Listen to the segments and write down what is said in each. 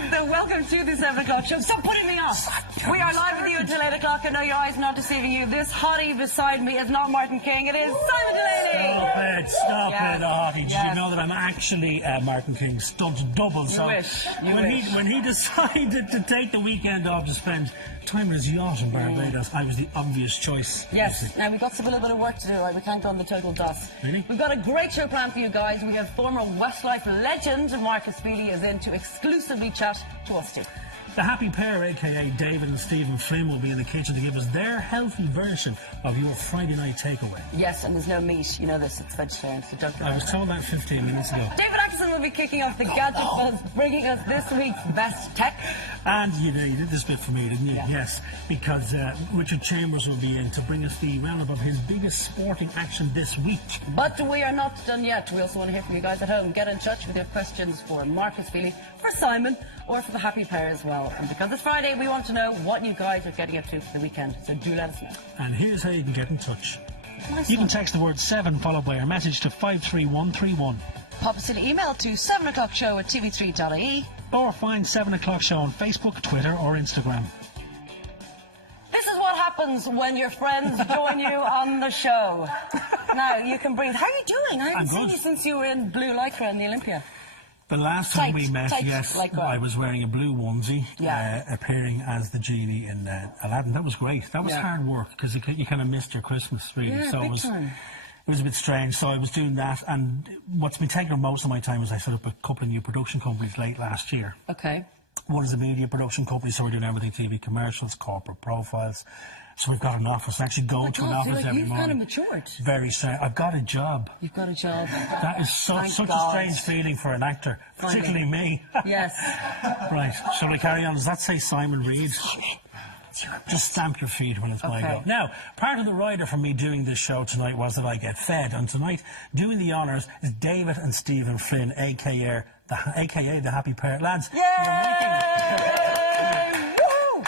and welcome to the 7 o'clock show. Stop putting me off. We are live with you until 8 o'clock, and no, your eyes not deceiving you. This hottie beside me is not Martin King, it is Simon Delaney. Stop it, Hottie. Did you know that I'm actually Martin King's stunt double? You wish. When he decided to take the weekend off to spend time on his yacht in Barbados, I was the obvious choice. Yes, now we've got a little bit of work to do, right? We can't go on the total dust. Really? We've got a great show planned for you guys. We have former Westlife legend Markus Feehily is in to exclusively chat to us too. The happy pair, a.k.a. David and Stephen Flynn, will be in the kitchen to give us their healthy version of your Friday night takeaway. Yes, and there's no meat. You know this, it's vegetarian, so don't I was told that 15 minutes ago. David Atkinson will be kicking off the Gadget Buzz, bringing us this week's best tech. And you did this bit for me, didn't you? Yeah. Yes, because Richard Chambers will be in to bring us the roundup of his biggest sporting action this week. But we are not done yet. We also want to hear from you guys at home. Get in touch with your questions for Markus Feehily, for Simon, or for the happy pair as well. And because it's Friday, we want to know what you guys are getting up to for the weekend. So do let us know. And here's how you can get in touch. Nice You can one. text the word 7 followed by your message to 53131. Pop us an email to 7o'clockshow@tv3.ie. Or find 7 O'Clock Show on Facebook, Twitter or Instagram. This is what happens when your friends join you on the show. Now, you can breathe. How are you doing? I haven't I'm seen good. you since you were in blue lycra in the Olympia. The last time Tight, we met, tight, yes, like that. I was wearing a blue onesie, Yeah. appearing as the genie in Aladdin. That was great. That was hard work because you kind of missed your Christmas, really. Yeah, so big it was, time. it was a bit strange. So I was doing that, and what's been taking up most of my time is I set up a couple of new production companies late last year. Okay. One is a media production company, so we're doing everything: TV commercials, corporate profiles. So we've got an office. I actually go to an office every you've morning. kind of matured. Very strange. I've got a job. You've got a job. That is Thank such God. a strange feeling for an actor, particularly me. Yes. Right, shall we carry on? Does that say Simon Reed? Just stamp your feet when it's my go. Now, part of the rider for me doing this show tonight was that I get fed, and tonight, doing the honours is David and Stephen Flynn, a.k.a. the happy pair. Lads,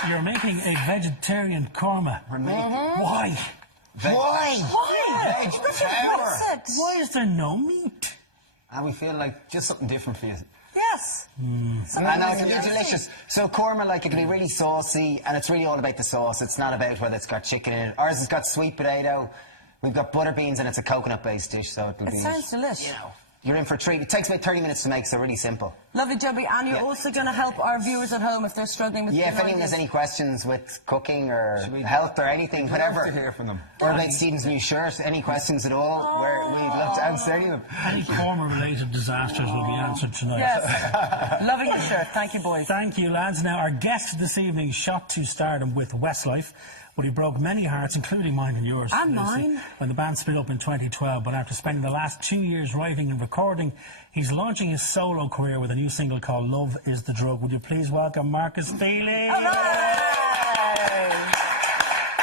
you're making a vegetarian korma. Why? Why? Why is there no meat? And we feel like just something different for you. Yes. I know, it can be delicious. So korma, like, it can be really saucy, and it's really all about the sauce. It's not about whether it's got chicken in it. Ours has got sweet potato, we've got butter beans, and it's a coconut-based dish, so it'll be... It sounds delicious. You know, you're in for a treat. It takes about 30 minutes to make, so really simple. Lovely, Debbie. And you're also going to help our viewers at home if they're struggling with... Yeah, if anyone has any questions with cooking or health or anything, whatever. to hear from them. Or about Stephen's new shirt, any questions at all, we'd love to answer any of them. Any korma-related disasters will be answered tonight. Yes. Loving your shirt. Thank you, boys. Thank you, lads. Now, our guest this evening shot to stardom with Westlife, but he broke many hearts, including mine and yours. And Lucy, mine. when the band split up in 2012, but after spending the last 2 years writing and recording, he's launching his solo career with a new single called Love Is the Drug. Would you please welcome Markus Feehily?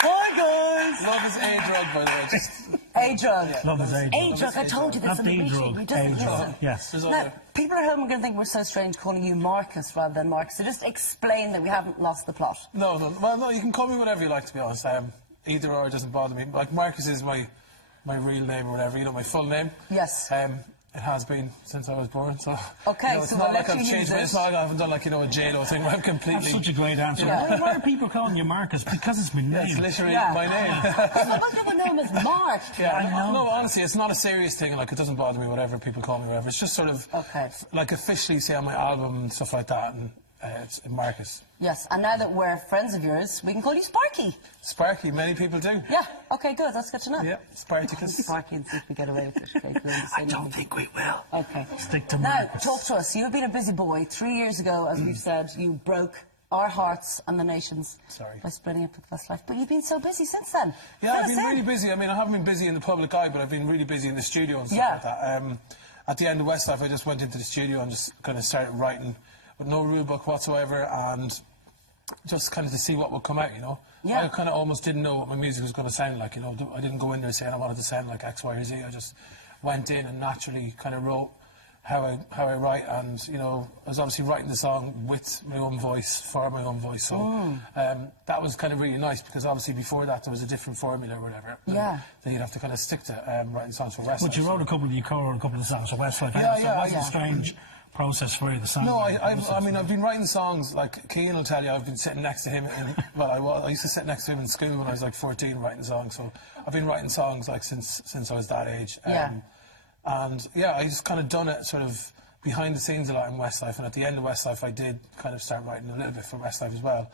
Hi, guys. Love is a drug, by the way. Just, A drug. Love is a drug. A drug. I told you this Not in the the meeting. drug, We doesn't a drug. listen. Yes. there's Now, other... people at home are going to think we're so strange calling you Marcus rather than Marcus. So just explain that we haven't lost the plot. No, well, no, you can call me whatever you like, to be honest. Either or doesn't bother me. Like, Marcus is my real name or whatever, you know, my full name. Yes. It has been since I was born, so... Okay, you know, it's so not we'll like let I've you changed use my... it. It's not like I haven't done, like, you know, a J-Lo thing where I'm completely... That's such a great answer. Yeah. Why are people calling you Marcus? Because it's my name. It's literally Yeah. my name. Most people know him as Mark. Yeah, I know. No, honestly, it's not a serious thing. Like, it doesn't bother me, whatever people call me, whatever. It's just sort of... Okay. Like, officially, say, on my album and stuff like that, and it's Marcus. Yes, and now that we're friends of yours, we can call you Sparky. Sparky, many people do. Yeah, okay, good. That's good to know. Yeah, Spartacus. Sparky and see if we get away with it. Okay, good. I don't think we will. Okay. Stick to Now, Marcus. talk to us. You've been a busy boy. 3 years ago, as we've said, you broke our hearts and the nation's Sorry. by splitting up with Westlife. But you've been so busy since then. Yeah, Fill I've us been in. really busy. I mean, I haven't been busy in the public eye, but I've been really busy in the studio and stuff Yeah. like that. At the end of Westlife, I just went into the studio and just kind of started writing with no rule book whatsoever, and just kind of to see what would come out, you know. Yeah. I kind of almost didn't know what my music was going to sound like, you know. I didn't go in there saying I wanted to sound like X, Y, or Z. I just went in and naturally kind of wrote how I write, and, you know, I was obviously writing the song with my own voice, for my own voice, so that was kind of really nice, because obviously before that there was a different formula or whatever. Yeah. Then you'd have to kind of stick to writing songs for Westlife. But you wrote a couple of songs for Westlife. Yeah, so yeah, it wasn't yeah. strange process for you, the song? No, I mean, I've been writing songs, like Cian will tell you, I've been sitting next to him, I used to sit next to him in school when I was like 14 writing songs, so I've been writing songs like since I was that age. And yeah, I just kind of done it sort of behind the scenes a lot in Westlife, and at the end of Westlife I did kind of start writing a little bit for Westlife as well.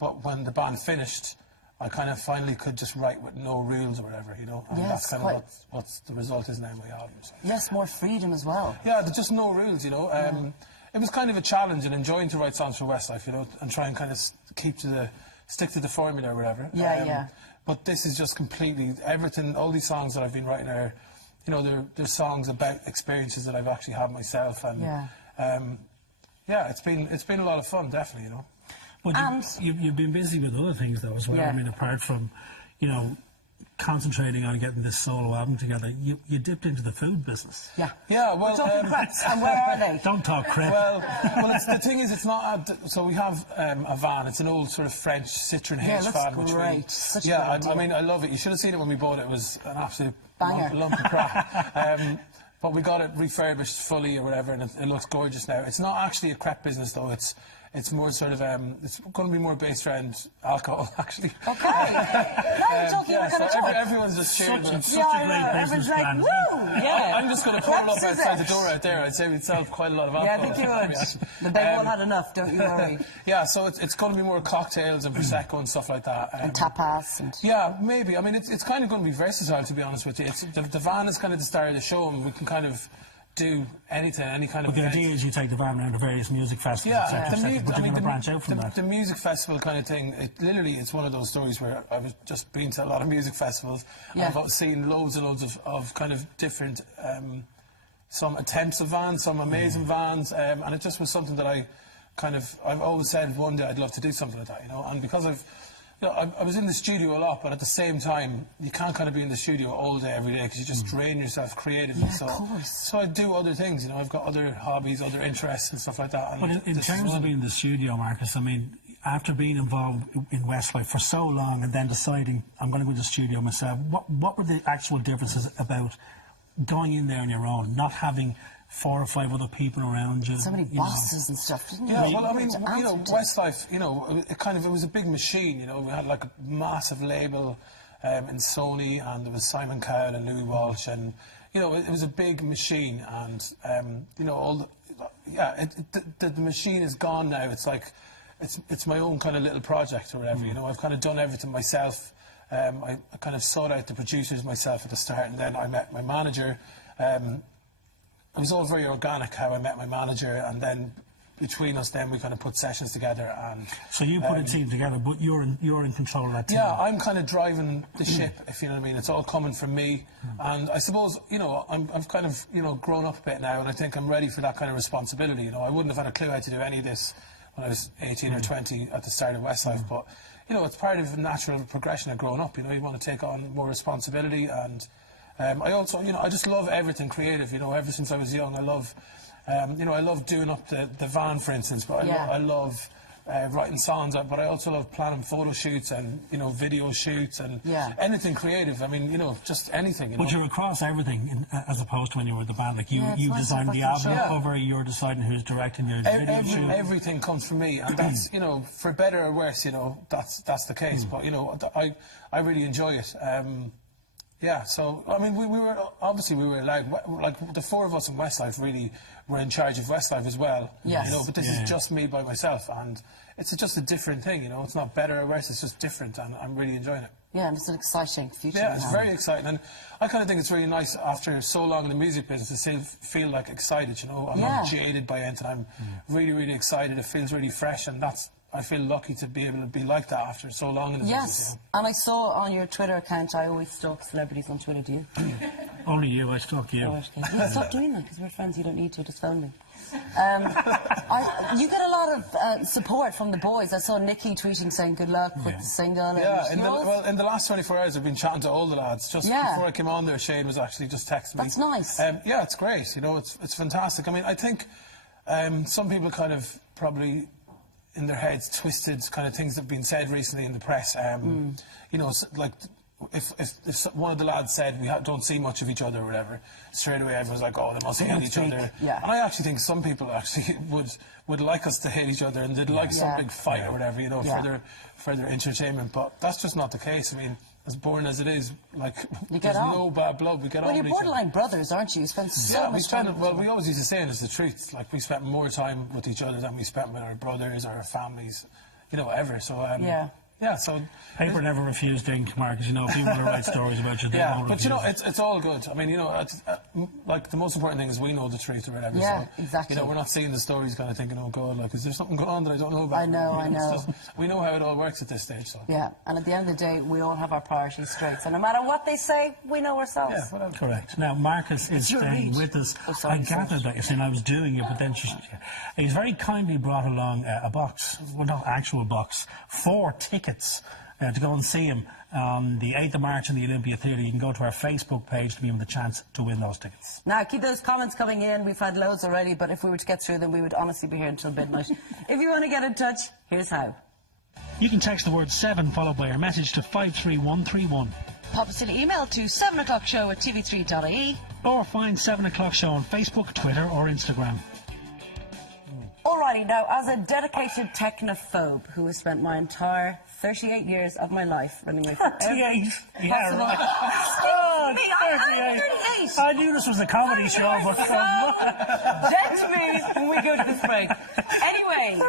But when the band finished, I kind of finally could just write with no rules or whatever, you know. And that's kind of what the result is now in my albums. Yes, more freedom as well. Yeah, there's just no rules, you know. It was kind of a challenge and enjoying to write songs for Westlife, you know, and try and kind of stick to the formula or whatever. But this is just completely everything. All these songs that I've been writing are, you know, they're songs about experiences that I've actually had myself, and yeah, it's been a lot of fun, definitely, you know. Well, you've been busy with other things though as well. I mean, apart from, you know, concentrating on getting this solo album together, you dipped into the food business. Yeah, well, crepes, and where are they? Don't talk crepe. Well, the thing is, it's not. So we have a van. It's an old sort of French Citroen H van. Looks great. I mean, I love it. You should have seen it when we bought it. It was an absolute banger. lump of crap. But we got it refurbished fully or whatever, and it looks gorgeous now. It's not actually a crepe business though. It's more sort of it's going to be more based around alcohol, actually. Okay. Now you're talking. We're going to talk. Everyone's just cheering. Such a great business plan. I'm just going to pull it up outside the door out there. I'd say we'd sell quite a lot of alcohol. Yeah, I think you would. The big one had enough, don't you worry. Yeah, so it's going to be more cocktails and prosecco and stuff like that. And tapas. And yeah, maybe. I mean, it's kind of going to be versatile, to be honest with you. The van is kind of the star of the show, and we can kind of do anything, any kind of. But the idea is you take the van around to various music festivals. Yeah, but you're going to branch out from that. The music festival kind of thing. It's one of those stories where I've just been to a lot of music festivals. And I've seen loads and loads of kind of different, some attempts of vans, some amazing vans, and it just was something that I've always said one day I'd love to do something like that, you know. And because I was in the studio a lot, but at the same time, you can't kind of be in the studio all day, every day, because you just drain yourself creatively. Yeah, of course. So I do other things, you know. I've got other hobbies, other interests and stuff like that. And but in terms of being in the studio, Marcus, I mean, after being involved in Westlife for so long and then deciding I'm going to go to the studio myself, what were the actual differences about going in there on your own, not having 4 or 5 other people around you? So many bosses and stuff, didn't you? Yeah, well, I mean, you know, Westlife, you know, it was a big machine, you know. We had like a massive label in Sony, and there was Simon Cowell and Louis Walsh, and, you know, it was a big machine, and, you know, the machine is gone now. It's like, it's my own kind of little project or whatever, you know. I've kind of done everything myself. I kind of sought out the producers myself at the start, and then I met my manager. It was all very organic how I met my manager, and then between us, then we kind of put sessions together. And so you put a team together, but you're in control of that team. Yeah, I'm kind of driving the ship, if you know what I mean. It's all coming from me, and I suppose, you know, I've kind of, you know, grown up a bit now, and I think I'm ready for that kind of responsibility. You know, I wouldn't have had a clue how to do any of this when I was 18 or 20 at the start of Westlife, but, you know, it's part of the natural progression of growing up. You know, you want to take on more responsibility, and I also, you know, I just love everything creative, you know. Ever since I was young, I love, you know, I love doing up the van, for instance, but I love writing songs, but I also love planning photo shoots and, you know, video shoots and anything creative. I mean, you know, just anything, you know. But you're across everything, as opposed to when you were with the band. Like, you designed the album cover, you're deciding who's directing your video shoot. Everything comes from me, and that's, you know, for better or worse, you know, that's the case. But, you know, I really enjoy it. Yeah, so, I mean, we were allowed, like, the 4 of us in Westlife really were in charge of Westlife as well. Yes. You know, but this is just me by myself, and it's just a different thing, you know. It's not better or worse, it's just different, and I'm really enjoying it. Yeah, and it's an exciting future. Yeah, it's very exciting, and I kind of think it's really nice after so long in the music business to still feel like excited, you know. I'm not jaded by anything, I'm really, really excited. It feels really fresh, and I feel lucky to be able to be like that after so long in the business. Yes, and I saw on your Twitter account, I always stalk celebrities on Twitter, do you? Only you, I stalk you. Oh, okay. Yeah, stop doing that, because we're friends, you don't need to, just phone me. You get a lot of support from the boys. I saw Nicky tweeting saying good luck with the single. Yeah, in the last 24 hours I've been chatting to all the lads. Just before I came on there, Shane was actually just texting me. That's nice. Yeah, it's great, you know, it's fantastic. I mean, I think some people kind of probably in their heads twisted kind of things that have been said recently in the press. You know, like if one of the lads said we don't see much of each other or whatever, straight away everyone's like, oh, they must hate each other. Yeah. And I actually think some people actually would like us to hate each other, and they'd like some big fight or whatever, you know, for their entertainment. But that's just not the case. I mean, as boring as it is, like, there's no bad blood. We get on Well, you're with each other. borderline brothers, aren't you? You spend so much time. Well, we always used to say it as the truth. Like, we spent more time with each other than we spent with our brothers or our families, you know, ever. So, so... Paper never refused ink, Marcus. You know, people want to write stories about you. Yeah, but you know, it's all good. I mean, you know, like, the most important thing is we know the truth or whatever. Yeah, so, exactly. You know, we're not seeing the stories kind of thinking, oh, God, like, is there something going on that I don't know about? I know. Just, we know how it all works at this stage, so... Yeah, and at the end of the day, we all have our priorities straight. So no matter what they say, we know ourselves. Yeah, whatever. Correct. Now, Marcus is staying with us. I gathered that, you see, I was doing it, but then he's very kindly brought along a box, well, not actual box, 4 tickets to go and see him on the 8th of March in the Olympia Theatre. You can go to our Facebook page to be given the chance to win those tickets. Now, keep those comments coming in. We've had loads already, but if we were to get through them, we would honestly be here until midnight. If you want to get in touch, here's how. You can text the word 7 followed by your message to 53131. Pop us an email to 7o'clockshow@tv3.ie. Or find 7 O'Clock Show on Facebook, Twitter or Instagram. Alrighty, now, as a dedicated technophobe who has spent my entire 38 years of my life running away from 38? Yeah, right. Oh, 38. I knew this was a comedy show, but... Dead to me when we go to this break. Anyway. 38?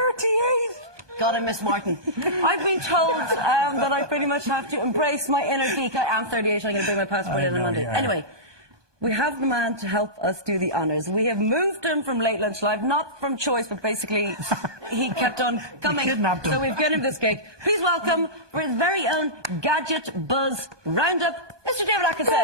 God, I miss Martin. I've been told that I pretty much have to embrace my inner geek. I am 38, I'm going to bring my passport in on Monday. Yeah. Anyway, we have the man to help us do the honours. We have moved him from Late Lunch Live, not from choice, but basically he kept on coming. Kidnapped him. So we've given him this gig. Please welcome, for his very own Gadget Buzz Roundup, Mr. David Atkinson.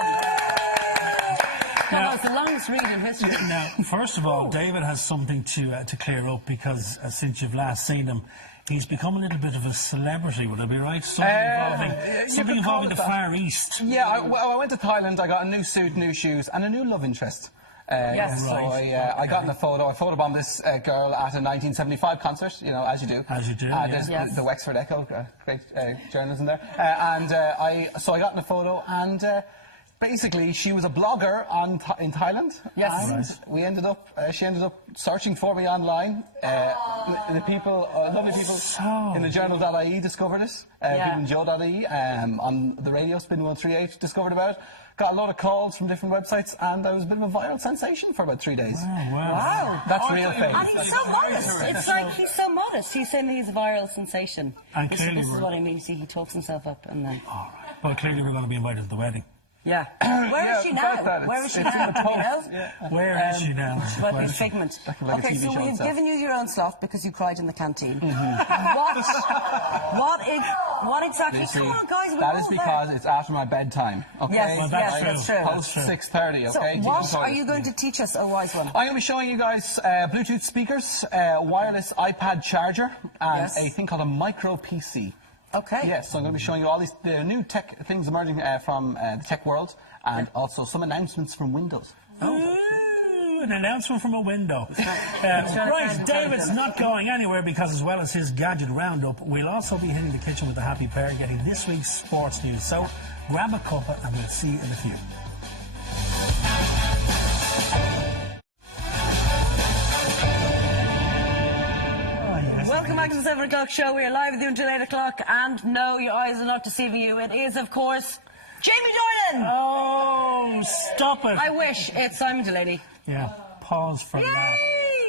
Come on, it's the longest read in history. Now, first of all, David has something to clear up because since you've last seen him, he's become a little bit of a celebrity, would I be right? Something involving the Far East. Yeah, I went to Thailand, I got a new suit, new shoes, and a new love interest. Yes. So I got in a photo. I photobombed this girl at a 1975 concert, you know, as you do. As you do, The Wexford Echo, great journalism there. So I got in a photo, and basically she was a blogger in Thailand. Yes. And we ended up, she ended up searching for me online. The people, lovely people in the journal.ie discovered it. People in Joe.ie, on the radio, Spin 138, discovered about it. Got a lot of calls from different websites, and I was a bit of a viral sensation for about 3 days. Wow. That's real fame. And he's so modest. It's like he's so modest. He's saying he's a viral sensation. And This clearly is we're... what I mean. See, he talks himself up and then... All right. Well, clearly we're going to be invited to the wedding. Yeah. Where is she now? Where is she now? You know? Where is she now? But his figment. like a Okay, TV so show we've itself. given you your own slot because you cried in the canteen. What exactly? Come on, guys. We're That all is because it's after my bedtime. Okay. Yes, Well, that's true. that's true. Post 6:30. So Okay. what are you going to teach us, oh wise one? I'm going to be showing you guys Bluetooth speakers, wireless iPad charger, and Yes. a thing called a micro PC. Okay. Yes, so I'm going to be showing you all the new tech things emerging from the tech world, and also some announcements from Windows. Ooh, an announcement from a window. Right, David's not going anywhere because as well as his gadget roundup, we'll also be hitting the kitchen with the happy pair, getting this week's sports news. So grab a cuppa and we'll see you in a few. Welcome back to the 7 o'clock show. We are live with you until 8 o'clock. And no, your eyes are not deceiving you. It is, of course, Jamie Dornan. Oh, stop it. I wish it's Simon Delaney. Yeah, pause for Yay! that.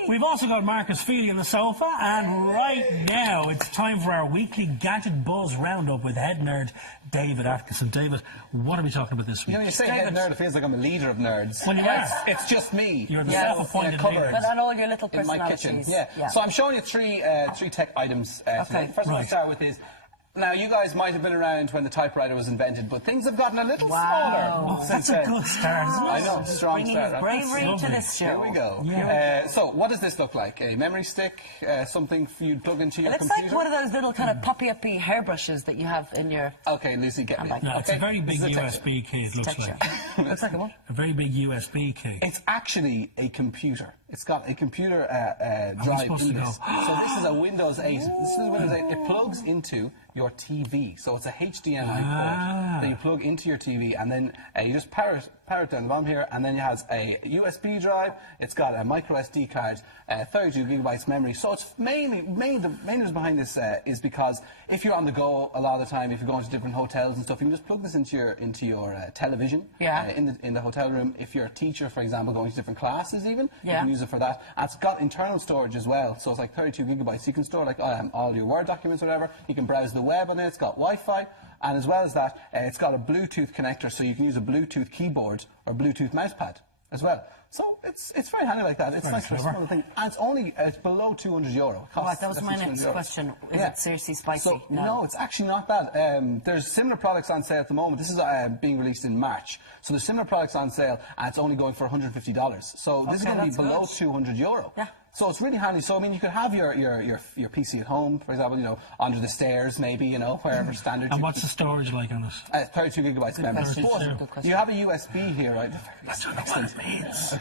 We've also got Markus Feehily on the sofa, and right now it's time for our weekly Gadget Buzz Roundup with head nerd David Atkinson. David, what are we talking about this week? You know, you say head nerd, it feels like I'm a leader of nerds. Well, you are. It's just me. You're the Yes. self-appointed In a cupboard. leader. But on all your little In my personalities. kitchen, yeah. So I'm showing you three tech items today. First one I start with is, now you guys might have been around when the typewriter was invented, but things have gotten a little smaller. Oh, that's a good start, isn't it? I know, strong Bringing start. his Right? bravery to this show. Here we go. Yeah. So what does this look like? A memory stick, something for you to plug into your It looks computer? like one of those little kind of poppy-uppy hairbrushes that you have in your... Okay, Lucy, get me. No, it's Okay, a very big this is a texture. USB key, it looks texture. like. Looks like a what? A very big USB key. It's actually a computer. it's got a computer drive in this. So this is a Windows 8. This is Windows 8. It plugs into your TV. So it's a HDMI port that you plug into your TV, and then you just power it down the bottom here, and then it has a USB drive. It's got a micro SD card, 32 gigabytes memory. So it's mainly the main reason behind this is because if you're on the go a lot of the time, if you're going to different hotels and stuff, you can just plug this into your television in the hotel room. If you're a teacher, for example, going to different classes even, you can use it for that. And it's got internal storage as well, so it's like 32 gigabytes. You can store like all your Word documents or whatever. You can browse the web on it. It's got Wi-Fi, and as well as that, it's got a Bluetooth connector, so you can use a Bluetooth keyboard or Bluetooth mousepad as well. So it's very handy like that. It's nice for a small thing, and it's below €200. Right, that was my next question. Is it seriously spicy? So, no, it's actually not bad. There's similar products on sale at the moment. This is being released in March. So there's similar products on sale, and it's only going for $150. So this is going to be below €200. Yeah. So it's really handy. So I mean, you could have your PC at home, for example, under the stairs, maybe, wherever standard. And what's the storage like on it? 32 gigabytes memory. You have a USB here, right? That's what it means.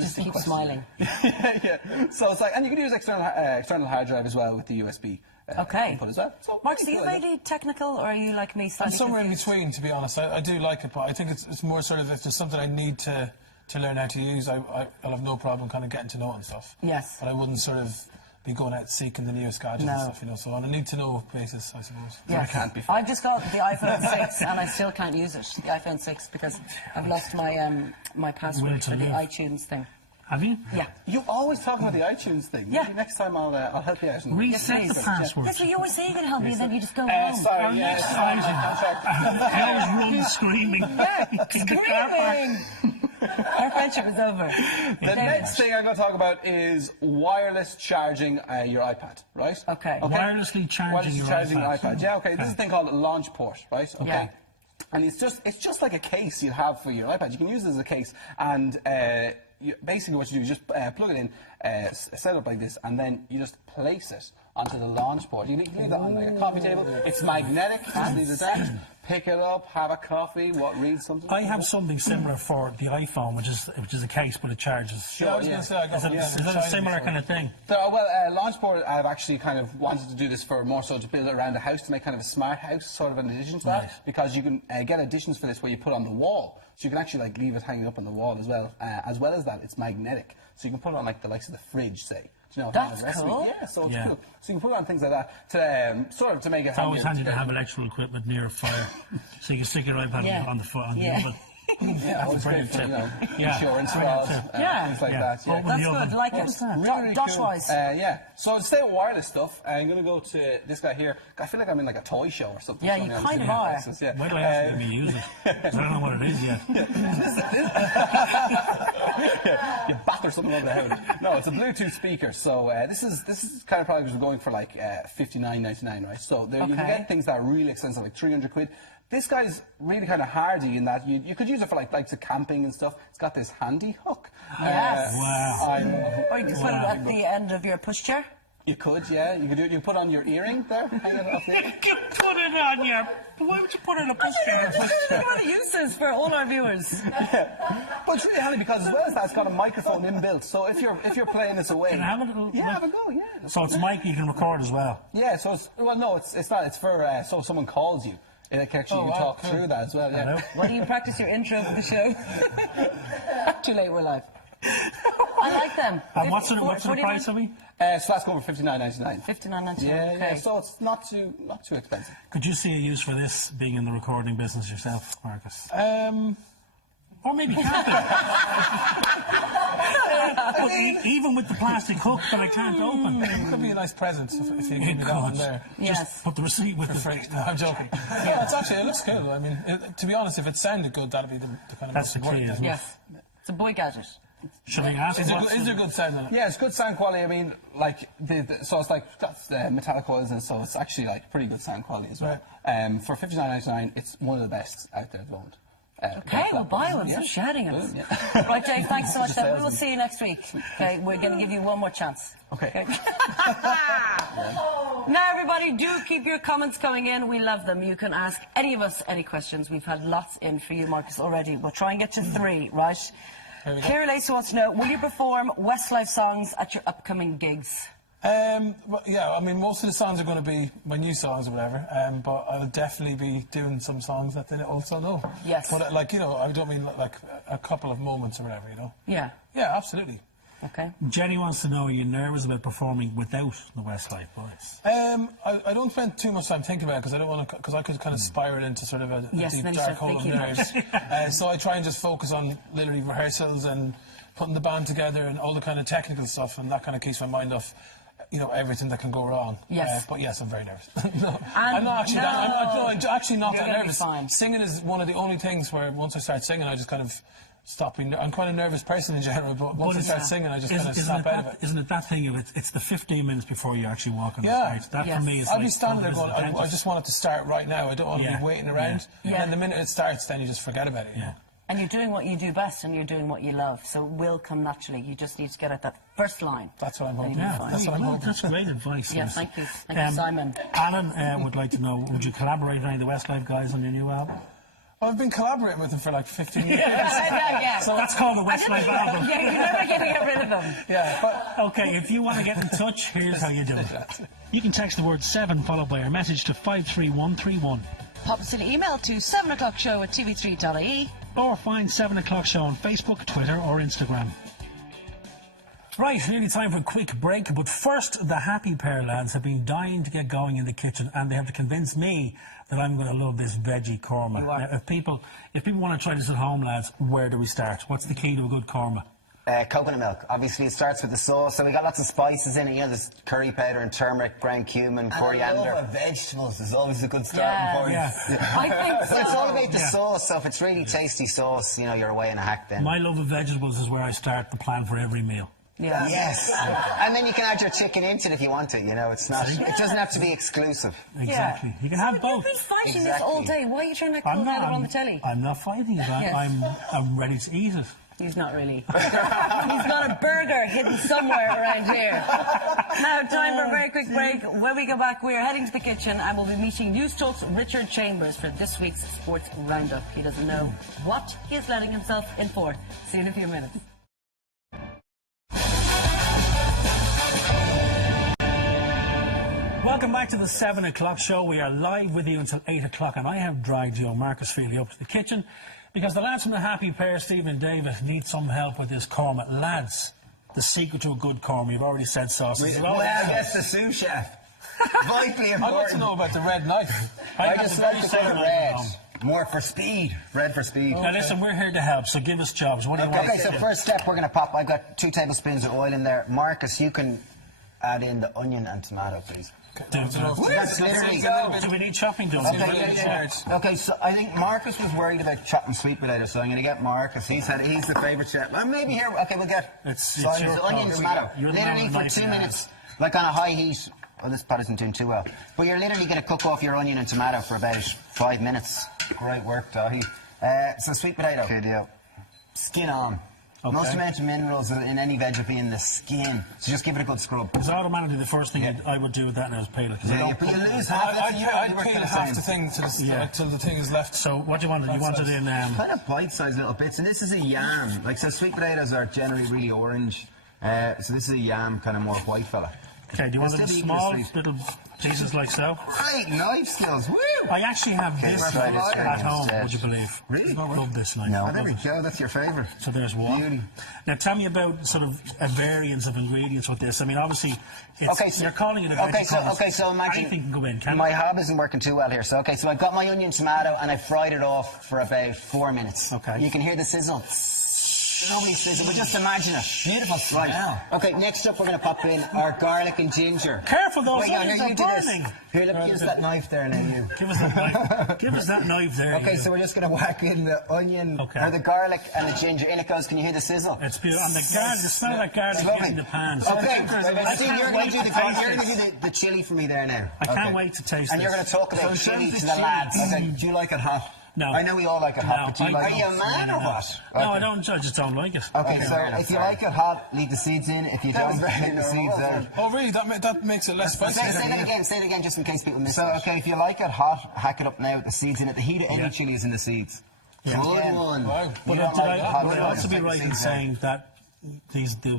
Just keep smiling. yeah. So it's like, and you can use external hard drive as well with the USB. Input as well. So Marcus, are you really technical, or are you like me? I'm somewhere in between, to be honest. I do like it, but I think it's more sort of if there's something I need to learn how to use, I'll have no problem kind of getting to know it and stuff. Yes. But I wouldn't sort of be going out seeking the newest gadgets and stuff, So on a need-to-know basis, I suppose. Yeah. I can't be. I've just got the iPhone 6 and I still can't use it, the iPhone 6, because I've lost my my password for the iTunes thing. Have you? Yeah. You always talk about the iTunes thing. Yeah. Maybe next time I'll help you out. Reset the password. That's what you always say you're going to help me, and then you just go Sorry, Girls run screaming. screaming! Our friendship is over. The next thing I'm going to talk about is wireless charging your iPad, right? Okay. Wirelessly charging your iPad. Yeah, okay. This is a thing called a launch port, right? Okay. Yeah. And it's just like a case you have for your iPad. You can use it as a case, and basically what you do is just plug it in, set it up like this, and then you just place it onto the launch port. You can leave that on like a coffee table. It's magnetic. Just leave it there. Pick it up, have a coffee, read something. I have something similar for the iPhone, which is a case, but it charges. Sure, I was going to say, Is that a similar kind of thing? Launch port, I've actually kind of wanted to do this for more so to build it around the house, to make kind of a smart house, sort of an addition to that, because you can get additions for this where you put on the wall. So you can actually leave it hanging up on the wall as well. As well as that, it's magnetic. So you can put it on the likes of the fridge, say. That's cool. Yeah, so it's cool. So you can put it on things like that to sort of to make it. It's always handy to have electrical equipment near a fire, so you can stick your iPad on the foot on the oven. Yeah, that's great for, insurance fraud, things like that. Yeah. That's good, like it. Really Dash-wise. Cool. So to stay with wireless stuff, I'm going to go to this guy here. I feel like I'm in like a toy show or something. Yeah, you kind of are. Why do I have to let me use it? I don't know what it is yet. You batter something over the head. No, it's a Bluetooth speaker. So this is kind of product we're going for like $59.99, right? So there you can get things that are really expensive, like £300. This guy's really kind of hardy in that you could use it for likes of camping and stuff. It's got this handy hook. Yes. Wow. Or you can put it at the end of your pushchair. You could, yeah. You could do it. You put on your earring there, hang it off there. You put it on your. Why would you put it on a pushchair? Think about the uses for all our viewers. But it's really handy because as well as that, it's got a microphone inbuilt. So if you're playing this away, Can I have a little? have a go, yeah. So it's mic you can record as well. Yeah. So it's not. It's for so if someone calls you. And I can actually talk through that as well. Yeah. Why do you practice your intro for the show? Too late, we're live. I like them. And what's the price of it? So that's going for $59.99. $59.99. Yeah. So it's not too expensive. Could you see a use for this being in the recording business yourself, Marcus? Or maybe camping. Even with the plastic hook that I can't open. It could be a nice present if you give me that one there. Just put the receipt with the free. No, I'm joking. It looks cool. I mean, to be honest, if it sounded good, that'd be the kind of That's the key, isn't it? Yes. It's a boy gadget. Should I ask? Is there good sound on it? Yeah, it's good sound quality. I mean, so it's like that's metallic coils, and so it's actually like pretty good sound quality as well. For $59.99, it's one of the best out there at the moment. Okay, we'll buy one. Stop shouting at us. Yeah. Right, Jake, thanks so much. We will see you next week. Okay, we're going to give you one more chance. Okay. Now, everybody, do keep your comments coming in. We love them. You can ask any of us any questions. We've had lots in for you, Marcus, already. We'll try and get to 3, right? here we go. Kira Lacey wants to know, will you perform Westlife songs at your upcoming gigs? Well, yeah, I mean, most of the songs are going to be my new songs or whatever, but I'll definitely be doing some songs that they also know. Yes. But, like, you know, I don't mean like a couple of moments or whatever, you know? Yeah. Yeah, absolutely. Okay. Jenny wants to know, are you nervous about performing without the Westlife Boys? I don't spend too much time thinking about it because I don't want to, because I could kind of spiral into sort of a deep dark hole of nerves. So I try and just focus on literally rehearsals and putting the band together and all the kind of technical stuff, and that kind of keeps my mind off, you know, everything that can go wrong. Yes. But yes, I'm very nervous. No, I'm not actually. I'm actually not You're that gonna be nervous. fine. Singing is one of the only things where once I start singing, I just kind of stop being. I'm quite a nervous person in general, but once I start singing, I just kind of snap out of it. Isn't it that thing of it's the 15 minutes before you actually walk on the stage? That for me is I'll like, be standing there going, I just want it to start right now. I don't want to be waiting around. Yeah. And then the minute it starts, then you just forget about it. You know? And you're doing what you do best, and you're doing what you love, so it will come naturally. You just need to get at that first line. That's what I'm hoping. Yeah, That's what I'm hoping. that's great advice. Yeah, Liz. thank you. Thank you, Simon. Alan would like to know, would you collaborate with any of the Westlife guys on your new album? I've been collaborating with them for like 15 years. Yeah. So that's called the Westlife album. Yeah, you're never going to get rid of them. Yeah, but Okay, if you want to get in touch, here's how you do it. You can text the word 7 followed by your message to 53131. Pop us an email to 7o'clockshow@tv3.ie. Or find 7 O'Clock Show on Facebook, Twitter or Instagram. Right, nearly time for a quick break, but first, the happy pair lads have been dying to get going in the kitchen, and they have to convince me that I'm going to love this veggie korma. You are. Now, if people want to try this at home, lads, where do we start? What's the key to a good korma? Coconut milk. Obviously, it starts with the sauce. So we got lots of spices in it. You know, there's curry powder and turmeric, ground cumin, coriander. And vegetables is always a good starting point. I think so. But it's all about the sauce. So if it's really tasty sauce, you know, you're away in a hack then. My love of vegetables is where I start the plan for every meal. Yeah. Yes. And then you can add your chicken into it if you want to. You know, it's not. It doesn't have to be exclusive. Exactly. You can have both. You've been fighting this all day. Why are you trying to call that on the telly? I'm not fighting it. I'm ready to eat it. He's not really. He's got a burger hidden somewhere around here. Now, time for a very quick break. When we go back, we are heading to the kitchen and we'll be meeting News Talk's Richard Chambers for this week's Sports Roundup. He doesn't know what he is letting himself in for. See you in a few minutes. Welcome back to the 7 O'Clock Show. We are live with you until 8 o'clock, and I have dragged Markus Feehily up to the kitchen because the lads from the happy pair, Stephen and David, need some help with this korma. Lads, the secret to a good korma, you've already said sauces. Well, I guess the sous chef. Vitally important. I'd like to know about the red knife. I just like to say red. More for speed. Red for speed. Now listen, we're here to help, so give us jobs. What do you want Okay, to so do? first step, we're going to pop. I've got 2 tablespoons of oil in there. Marcus, you can add in the onion and tomato, please. That's literally. Do we need chopping done? Okay, so I think Marcus was worried about chopping sweet potato, so I'm going to get Marcus. He's the favourite chef. Well, maybe here. Okay, we'll get It's so your the onion call. tomato. You're the man Literally with for knife 2 in your minutes, like on a high heat. Well, this pot isn't doing too well. But you're literally going to cook off your onion and tomato for about 5 minutes. Great work, Dahi. So sweet potato. Okay, deal. Skin on. Okay. Most amount of minerals in any veg will be in the skin. So just give it a good scrub. It's automatically the first thing I would do with that now is peel it. 'cause I don't you put- lose half. I'd peel half the thing till the thing is left. So what do you want? You want it in... Kind of bite-sized little bits, and this is a yam. Like, so sweet potatoes are generally really orange. So this is a yam, kind of more white fella. Okay, do you want it in Still small eating sweet. little pieces like so? Great knife skills, woo! I actually have this we're trying this at home, instead. would you believe? Really? I love this knife. Oh, I there love we it. go, that's your favourite. So there's one. Beauty. Now tell me about sort of a variance of ingredients with this. I mean, obviously, it's, you're calling it a veggie so imagine anything can go in, can my it? hob isn't working too well here. So so I've got my onion tomato and I fried it off for about 4 minutes. Okay. You can hear the sizzle. Lovely sizzle, but just imagine it. Beautiful smell. Right. Okay, next up we're going to pop in our garlic and ginger. Careful, those Wait, onions here, are you do this. burning. Here, let me use that knife there now, you. Give us that knife. Give us that knife there. Okay, you. so we're just going to whack in the onion, or the garlic and the ginger. In it goes. Can you hear the sizzle? It's beautiful. And the garlic, the smell of that garlic in the pan. Okay, I Steve, can't you're going wait to do to taste you're going this. to do the chili for me there now. I can't wait to taste And this. you're going to talk about So chili in terms to of the lads. chili, Okay. do you like it hot? No. I know we all like it hot, but do you I like don't. Are you a man or what? No, I don't. I just don't like it. Okay, so if you like it hot, leave the seeds in. If you don't, leave the seeds out. Oh, really? That makes it less spicy. Say that again, just in case people miss it. So, okay, if you like it hot, hack it up now with the seeds in it. The heat of any chili is in the seeds. Yeah. Good one. Wow. But You don't like the hot would I ones, also be like right the in seeds, saying that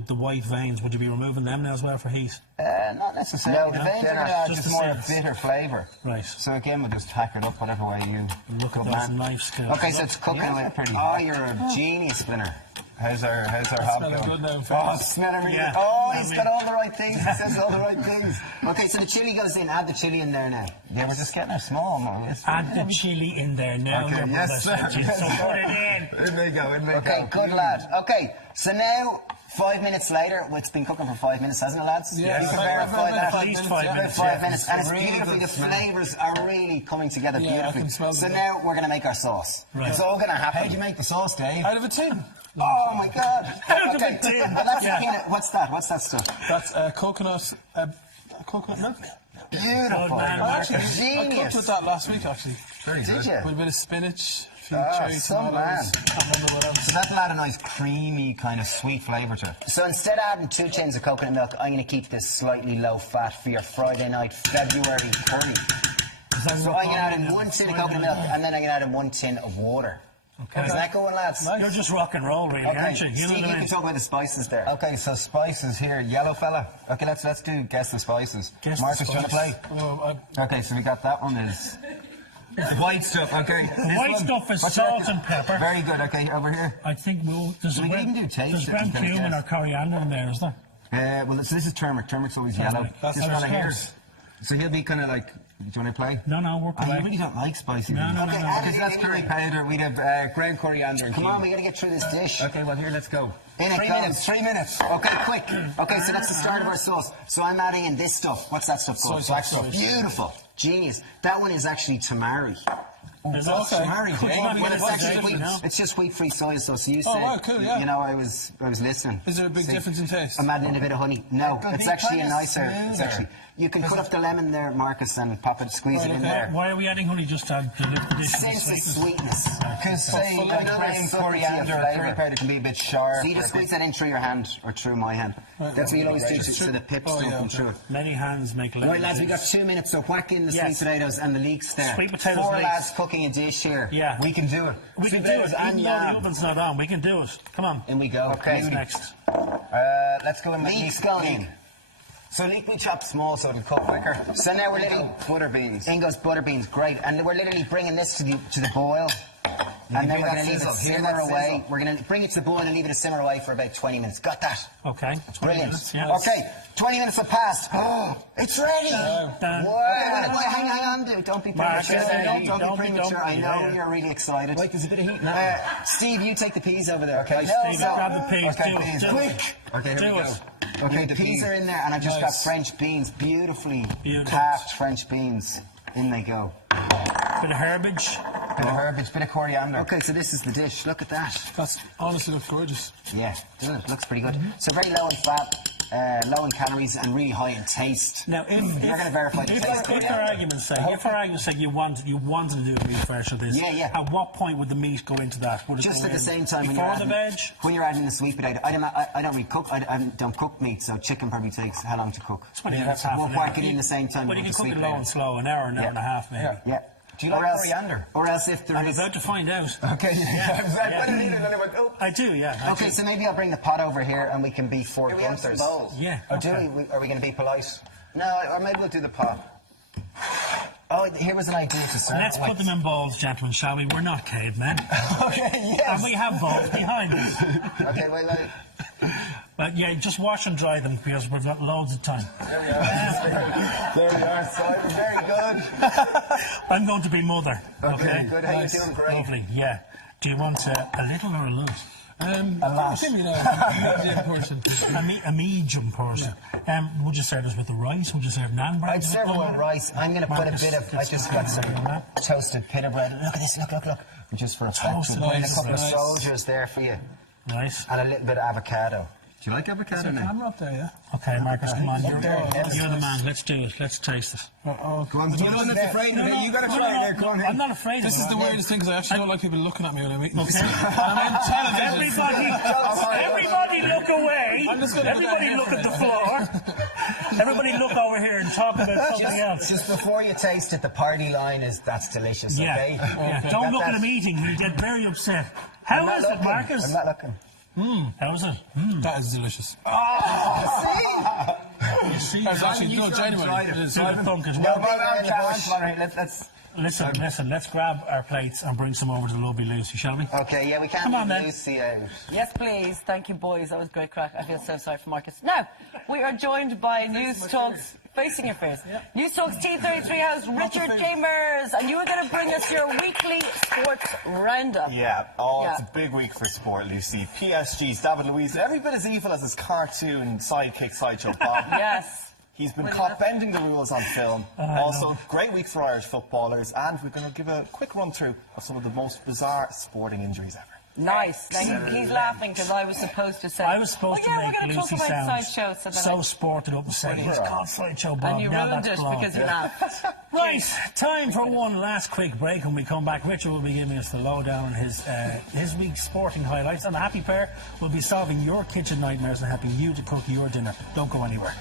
the white veins, would you be removing them now as well for heat? Not necessarily. No, The veins they're are not. just Just the more seeds. bitter flavour. Right. So again, we'll just tack it up whatever way you Look go, at those man. knife skills. Okay, so it's cooking Yeah, with. pretty Oh, hot. you're a genius, Splinter. How's our hob smelling going? good now, in Oh, fairness. it's smelling really Yeah. good. Oh, I he's mean- got all the right things. He says all the right things. Okay, so the chili goes in. Add the chili in there now. Yeah, we're just getting our small now. Yes. Add the chili in there now. Okay, your yes, brother sir. said to you, so put it in. In they go, in they go. Okay, good lad. Okay, so now 5 minutes later, well, it's been cooking for 5 minutes, hasn't it, lads? Yeah, you can about verify that. At least 5 minutes. 5 minutes, and it's Really beautifully. good The smell. flavours are really coming together Yeah, I beautifully. can smell So them. now we're going to make our sauce. Right. It's all going to happen. How do you make the sauce, Dave? Out of a tin. Oh my God! Out of Okay, a tin. well, that's Yeah. the peanut. What's that? What's that stuff? That's coconut milk. Beautiful. man. I cooked Genius. with that last week, actually. Very Did good. you? With a bit of spinach, a few Ah, cherry some tomatoes. man. Can't remember what else. So that'll add a nice creamy kind of sweet flavour to it. So instead of adding 2 tins of coconut milk, I'm going to keep this slightly low fat for your Friday night February curry. So I'm going to add in 1 tin of coconut milk, and then I'm going to add in 1 tin of water. Okay. Isn't that going, lads? You're just rock and roll, really, Okay, aren't you? You know Steve, what you I can mean? talk about the spices there. Okay, so spices here, yellow fella. Okay, let's do guess the spices. Guess the Marcus, do you want to play? spice. Okay, so we got that one is the white stuff. Okay, The this white one, stuff is what's salt that? and pepper. Very good. Okay, over here. I think there's We can even do taste There's it, ground you can cumin guess. or coriander in there, is there? Well, so this is turmeric. Turmeric's always yellow. That's This what one it's here. called. So he'll be kind of like. Do you want to play? No, work Oh, you away. really don't like spicy. No, no, no, Okay, no. okay, so that's curry powder. We'd have ground coriander. And Come on, cumin. we got to get through this dish. Okay, well here, let's go. In it 3 goes. minutes. 3 minutes. Okay, quick. Okay, so that's the start of our sauce. So I'm adding in this stuff. What's that stuff called? Soy Black sauce. stuff. Beautiful. Genius. That one is actually tamari. There's okay. Tamari, Could Jane. you not Well, get it's it actually today, wheat. you know? It's just wheat-free soy sauce. You said, Oh, wow, cool, yeah. You know, I was listening. Is there a big See? difference in taste? I'm adding in a bit of honey. No, It'll it's be actually a kinda nicer. It's smoother. actually. You can cut up the lemon there, Marcus, and pop it, squeeze it in okay. there. Why are we adding honey just to lift the dish? with the Sense of sweetness? sweetness. Because say full like of ground subtlety of coriander or curry flavour. powder can be a bit sharp. So you just squeeze that in through your hand or through my hand. That's what you always do so the pips Oh, don't yeah, come okay. through it. Many hands make lemon Right, lads, we got juice. 2 minutes, so whack in the Yes. sweet potatoes and the leeks there. Sweet potatoes, 4 leeks. lads cooking a dish here. Yeah. We can do it. We can do it. and Even though the yam. oven's not on, we can do it. Come on. In we go. Okay. What's Beauty. next? Let's go in with Leeks leek. going in. So leek we chop small so it'll cook quicker. So now we're literally butter beans. in goes butter beans, great, and we're literally bringing this to the boil, and then hear we're that going to leave it sizzle? Hear simmer that away. sizzle? We're going to bring it to the boil and leave it to simmer away for about 20 minutes. Got that? Okay. Brilliant. Yeah. Okay, 20 minutes have passed. Oh, it's ready. Done. Whoa. Hang on, dude. Don't be Marcus, premature. don't Don't be premature. I know yeah. you're really excited. Wait, there's a bit of heat now. Steve, you take the peas over there, okay? Steve, grab the peas. Okay, Do it. peas. Do it. Quick. Okay, here Do we it. go. Okay, the peas are in there, and I just got Nice. French beans, beautifully Beautiful. carved French beans. In they go. Bit of herbage. Bit of herbage, bit of coriander. Okay, so this is the dish. Look at that. That's honestly looks gorgeous. Yeah, doesn't it? Looks pretty good. So very low in fat, low in calories, and really high in taste. Now, if You're going to verify the if, taste. if for argument's sake, you wanted to do a refresh of this. Yeah, yeah. At what point would the meat go into that? Would it Just go at the in same time when before you're the adding, veg? when you're adding the sweet potato. I don't really cook. I don't cook meat, so chicken probably takes how long to cook? 20 minutes, half We'll an whack hour. it in the same time. But you with can the cook it sweet low and potato. slow, an hour and a half maybe. Yeah. Yeah. Do you like coriander? Or else if there I'm is. about to find out. Okay, I do, yeah. I Okay, do. so maybe I'll bring the pot over here and we can be four Here we have some gunters. bowls. Yeah, Or do okay. we? Are we going to be polite? No, or maybe we'll do the pot. Oh, here was an idea to serve. Let's put them in bowls, gentlemen, shall we? We're not cavemen. Okay, And yes. we have bowls behind us. Okay, wait. But yeah, just wash and dry them because we've got loads of time. There we are. There we are, Simon. Very good. I'm going to be mother. Okay, good. How you Nice. doing? Great. Lovely, yeah. Do you want a little or a lot? A lot. You know, a medium portion. A medium portion. Would you serve this with the rice? Would you serve naan bread? I'd serve it with rice. I'm going to put a Marcus, bit of. I let's just put got some that. toasted pita bread. Look at this. Look. Just for effect. Toasted We'll put in a rice, couple of nice. soldiers there for you, Nice. and a little bit of avocado. Do you like avocado Is there a now? camera up there, yeah? Okay, Marcus, come on. You're there. the man. Let's do it. Let's taste it. Go on, you're the one that's afraid of it. You got to try it there. Go on, I'm not afraid This of is it. the weirdest thing because I actually don't like people looking at me when I'm eating. Okay. I'm television. Everybody look away. I'm just gonna Everybody put look that at the here floor. Everybody look over here and talk about something else. Just before you taste it, the party line is, that's delicious, okay? Yeah. Don't look at him eating, he'll get very upset. How is it, Marcus? I'm not looking. How is it? That is delicious. You see? That's actually no, genuinely. It is. Listen, let's grab our plates and bring some over to Lovely Lucy, shall we? Okay, yeah, we can't Come on, leave then. Lucy out. Yes, please. Thank you, boys. That was great crack. I feel so sorry for Marcus. Now, we are joined by News Talk's, facing your face, News Talk's T33 host, Richard Chambers, and you are going to bring us your weekly sports roundup. Yeah, it's a big week for sport, Lucy. PSG's David Luiz, every bit as evil as his cartoon sidekick sideshow Bob. Yes. He's been caught bending the rules on film. Also, great week for Irish footballers, and we're going to give a quick run through of some of the most bizarre sporting injuries ever. Nice. Now, he's laughing because I was supposed to say. I was supposed to make Lucy sound so I... sported up and say, he's called Sideshow Bob. And you now ruined that's it blown. because you laughed. Right, time for one last quick break. When we come back, Richard will be giving us the lowdown on his week's sporting highlights, and the happy pair will be solving your kitchen nightmares and helping you to cook your dinner. Don't go anywhere.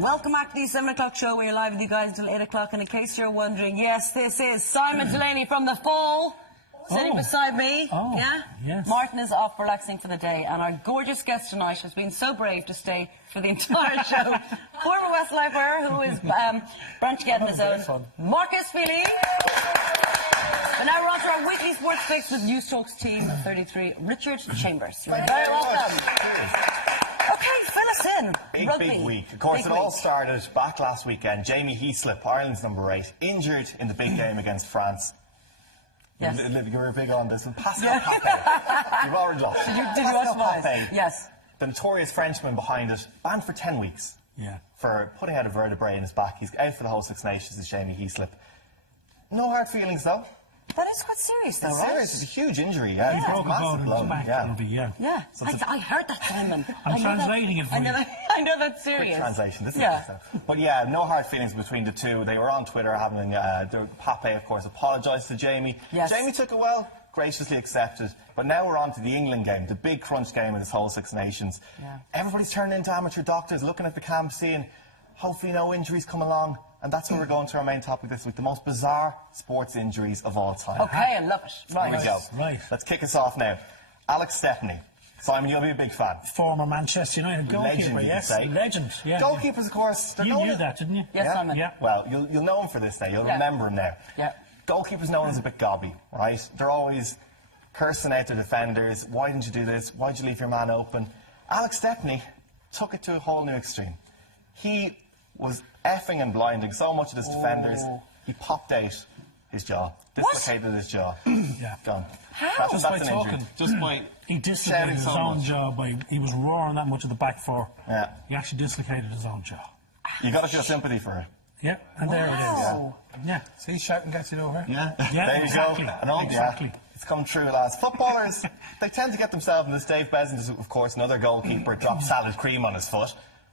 Welcome back to the 7 o'clock show. We're live with you guys until 8 o'clock. And in case you're wondering, yes, this is Simon Delaney from The Fall, sitting beside me. Yeah? Yes. Martin is off relaxing for the day. And our gorgeous guest tonight has been so brave to stay for the entire show. Former Westlifer, who is branching out on his own, Markus Feehily. But now we're on to our weekly sports fix with News Talk's Team 33, Richard Chambers. You're very welcome. Okay, fill us in. Big week. Of course, it all started back last weekend. Jamie Heaslip, Ireland's number 8, injured in the big game against France. Yes. You were big on this one. Pascal Pape. You've already lost. Did you watch mine? Yes. The notorious Frenchman behind it, banned for 10 weeks for putting out a vertebrae in his back. He's out for the whole Six Nations, is Jamie Heaslip. No hard feelings, though. That is quite serious, though, It's right? serious. It's a huge injury. Yeah, He broke a bone massive in blow. his back. Yeah. So I heard that, Simon. I'm translating it for you. I know that's serious. Quick translation. This is Yeah. interesting. But yeah, no hard feelings between the two. They were on Twitter having Pape, of course, apologised to Jamie. Yes. Jamie took it well, graciously accepted. But now we're on to the England game, the big crunch game of this whole Six Nations. Yeah. Everybody's turning into amateur doctors, looking at the camp, seeing hopefully no injuries come along. And that's where we're going to our main topic this week, the most bizarre sports injuries of all time. Okay, I love it. Right. Here we go. Right. Let's kick us off now. Alex Stepney. Simon, you'll be a big fan. Former Manchester United goalkeeper, Legend, you yes. could say. Legend, yeah. Goalkeepers, of course. You knew that, didn't you? Yes, Simon. Yeah. Well, you'll know him for this now. You'll remember him now. Yeah. Goalkeepers known as a bit gobby, right? They're always cursing out their defenders. Why didn't you do this? Why did you leave your man open? Alex Stepney took it to a whole new extreme. He was effing and blinding so much of his defenders, he popped out his jaw. Dislocated his jaw. Yeah. Gone. How? Just That's by an injury. talking. Just by He dislocated shouting his so own much. jaw by, he was roaring that much at the back four. Yeah. He actually dislocated his own jaw. You got to feel sympathy for it. Yeah, and there it Wow. is. Yeah. See, shouting gets you over. Yeah. Yeah, There you exactly. go. An old Exactly. It's come true, lads. Footballers, they tend to get themselves in this. Dave Besant, of course, another goalkeeper, dropped salad cream on his foot.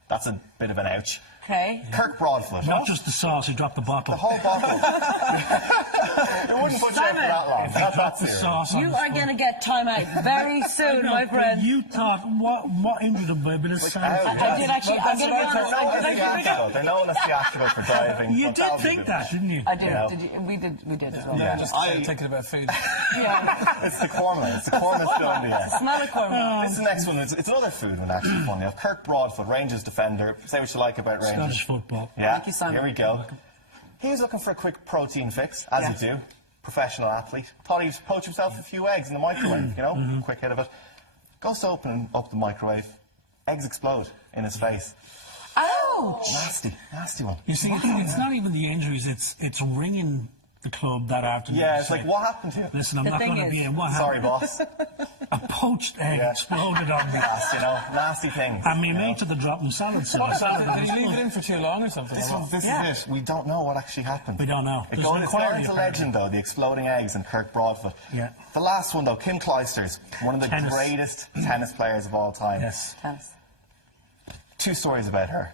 That's a bit of an ouch. Okay. Kirk Broadfoot. Not just the sauce, he dropped the bottle. The whole bottle. It wouldn't put you out for that long. That's The serious. sauce on You his are going to get time out very soon, my friend. You thought, what injured him by a bit of sand? I did actually. I'm going to be They're known as honest. theatrical. They're known as theatrical for diving. You but did that'll be think good. that, didn't you? I did. Yeah. Did you? We did as well. Yeah, just I- thinking about food. Yeah. It's the korma. It's the korma still in the end. Smell it, Cormac. This is the next one. It's another food one, actually, funny enough. Kirk Broadfoot, Rangers defender. Say what you like about Rangers. Scottish football. Yeah, Thank you, Simon. here we go. He was looking for a quick protein fix, as you do. Professional athlete. Thought he'd poach himself a few eggs in the microwave, you know, quick hit of it. Goes to open up the microwave. Eggs explode in his face. Ouch! Nasty one. You see, it's not even the injuries, it's ringing the club that afternoon. Yeah, to it's say, like, what happened to you? Listen, I'm The not thing going to is- be in. What Sorry, happened? boss. A poached egg Yeah. exploded on me. Nasty things. And me you know. mate to the dropping salad sauce. Did you leave it in for too long or something? This is it. We don't know what actually happened. We don't know. It's There's an gone inquiry, into apparently. legend, though, the exploding eggs and Kirk Broadfoot. Yeah. The last one, though, Kim Clijsters, one of the Tennis. greatest tennis players of all time. Yes. Thanks. 2 stories about her.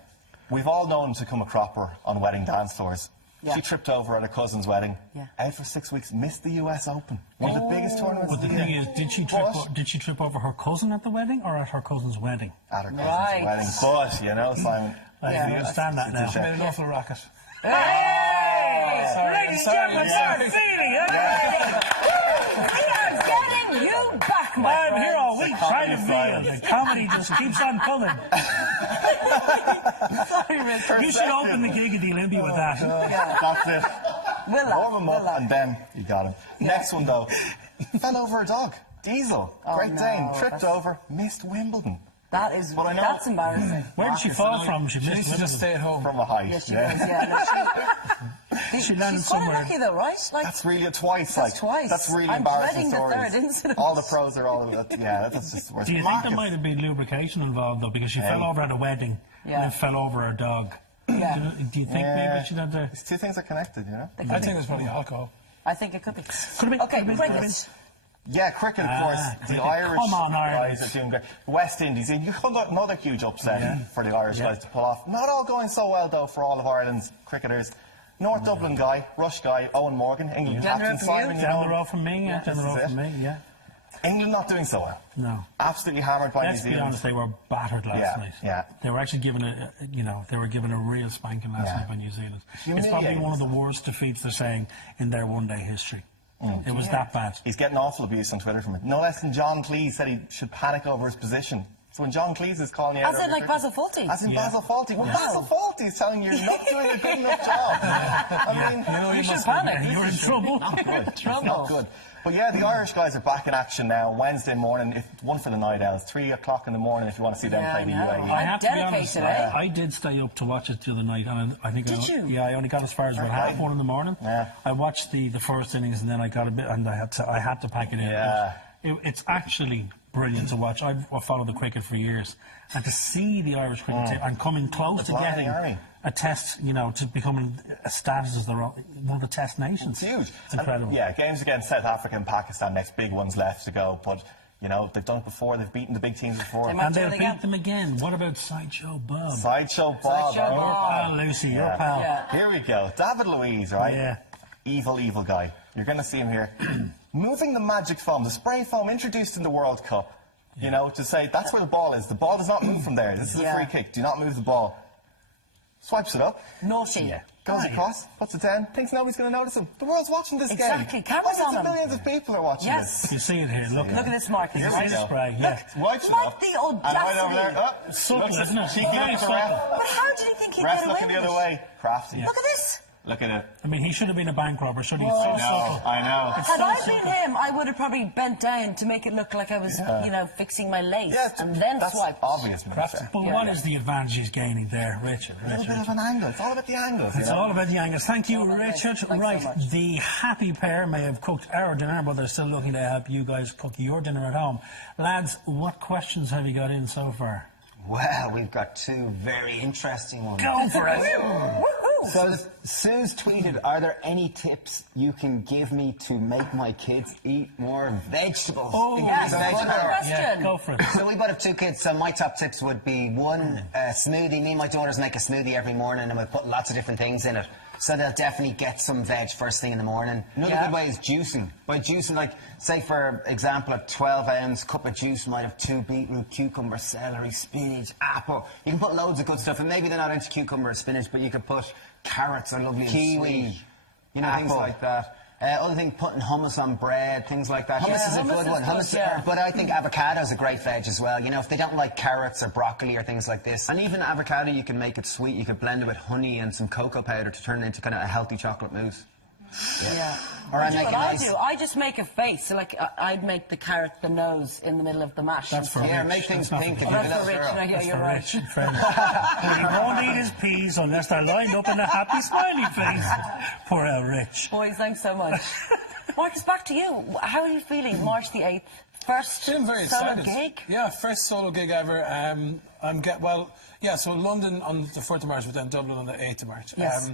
We've all known to come a cropper on wedding dance floors. Yeah. She tripped over at her cousin's wedding, Yeah. out for 6 weeks, missed the US Open, one of the biggest tournaments But of the the thing year. is, did she trip over her cousin at the wedding or at her cousin's wedding? At her cousin's Right. wedding. But, you know, Simon, I understand that now. She made an awful racket. Hey! Sorry, Ladies and sorry, gentlemen, yeah. Markus Feehily. We are getting you back, my I'm friend. here all week trying to comedy feel. The comedy just keeps on coming. Sorry, Richard. You should open the gig at the Olympia with that. that's it. Will Warm him up, and then you got him. Next one, though. Fell over a dog. Diesel. Great Dane. Tripped over. Missed Wimbledon. That is, But I know- that's embarrassing. Where did she fall from? She She missed needs to just stay at home. From a height. Yes, she yeah. was, yeah. No, She landed she's quite somewhere. lucky though, right? Like, That's really twice. That's like, twice. That's really I'm embarrassing dreading the stories. third incident. All the pros are all of that. Yeah, that's just worse. Do you think there might have been lubrication involved, though? Because she fell over at a wedding and Yeah. then fell over her dog. Yeah. Do you think maybe she had to... These 2 things are connected, you know? I think it's probably alcohol. I think it could be. Could have been. Okay, could have been, cricket. Yeah, cricket, of course. The cricket. Irish Come on, Ireland. guys are doing great. West Indies, another huge upset for the Irish guys to pull off. Not all going so well, though, for all of Ireland's cricketers. North Dublin guy, Rush guy, Owen Morgan, England captain, Simon, you Down the know. road from me, yeah. Down the This road is from it. me, yeah. England not doing so well. No. Absolutely hammered by Let's New be Zealand. honest, they were battered last night. Yeah. They were actually given they were given a real spanking last night by New Zealand. It's probably one of the worst defeats they're saying in their one-day history. It was that bad. He's getting awful abuse on Twitter from it. No less than John Cleese said he should panic over his position. So when John Cleese is calling you out... As in like Basil Fawlty? As in Basil Fawlty. Well, Basil Fawlty is telling you you're not doing a good enough job. I mean, You should panic. You're in trouble. not good. Not good. But yeah, the Irish guys are back in action now. Wednesday morning, one for the night owls, 3 o'clock in the morning if you want to see them play the UAE. I have to be honest, Dedicated, eh? I did stay up to watch it the other night, and I think Did you? Yeah, I only got as far as about Okay. 1:30 in the morning. Yeah. I watched the first innings, and then I got a bit, and I had to pack it in. Yeah. It's actually brilliant to watch. I've followed the cricket for years, and to see the Irish cricket team and coming close to Flying getting army. a test, to becoming a status as one of the test nations. It's huge. It's incredible. And, yeah, games against South Africa and Pakistan, next big ones left to go. But, they've done it before. They've beaten the big teams before. They might And do they'll it again. beat them again. What about Sideshow Bob? Sideshow Bob. Sideshow right? Your Bob. pal, Lucy, your Yeah. pal. Yeah. Here we go. David Luiz, right? Yeah. Evil, evil guy. You're going to see him here. Moving the magic foam, the spray foam introduced in the World Cup, to say that's where the ball is. The ball does not move from there. This is a free kick. Do not move the ball. Swipes it up. Naughty. Yeah. Goes across, puts it down, thinks nobody's going to notice him. The world's watching this Exactly. game. Cameras Hundreds on of him. millions of people are watching Yes. this. You see it here. Look Look at this, Marcus. Here See we the go. spray. Yeah. Wipes it What up. the And right over there. audacity. Oh, Subtle, looks isn't it? cheeky Very look at the ref. subtle. But how did he think he'd Ref's get away looking the with other it? way. Crafty. Look at this. Look at it. I mean, he should have been a bank robber, shouldn't he? I It's so know. subtle. I know. It's Had so I subtle. been him, I would have probably bent down to make it look like I was, fixing my lace and then that's swiped. obvious, Minister. But what is the advantage he's gaining there, Richard? A little bit of an angle. It's all about the angles. It's all about the angles. Thank you, about this. Richard. Thanks Right, so much. the happy pair may have cooked our dinner, but they're still looking to help you guys cook your dinner at home. Lads, what questions have you got in so far? Well, we've got 2 very interesting ones. Go for it. So Sue's tweeted, are there any tips you can give me to make my kids eat more vegetables? Oh, Yes, Increase good veg- question. Yeah, go for it. So we both have 2 kids, so my top tips would be 1, smoothie. Me and my daughters make a smoothie every morning and we put lots of different things in it. So they'll definitely get some veg first thing in the morning. Another good way is juicing. By juicing, like, say for example, a 12-ounce cup of juice might have 2 beetroot, cucumber, celery, spinach, apple. You can put loads of good stuff, and maybe they're not into cucumber or spinach, but you could put carrots or lovely kiwi, things like that. Other thing, putting hummus on bread, things like that. Hummus is a hummus good is one. good, yeah. But I think avocado is a great veg as well. If they don't like carrots or broccoli or things like this. And even avocado, you can make it sweet. You could blend it with honey and some cocoa powder to turn it into kind of a healthy chocolate mousse. Yeah. Or I That's make what a I nice... do. I just make a face. So, like, I'd make the carrot the nose in the middle of the mash. That's for Yeah, Rich. make things That's not pink. for if you That's do that for Rich. girl. No, yeah, That's you're for right. Rich, fair enough. But he won't eat his peas unless they're lined up in a happy smiley face. Poor old Rich. Boys, thanks so much. Marcus, back to you. How are you feeling? March the 8th. First I'm very solo excited. gig? Yeah, first solo gig ever. So London on the 4th of March, but then Dublin on the 8th of March. Yes.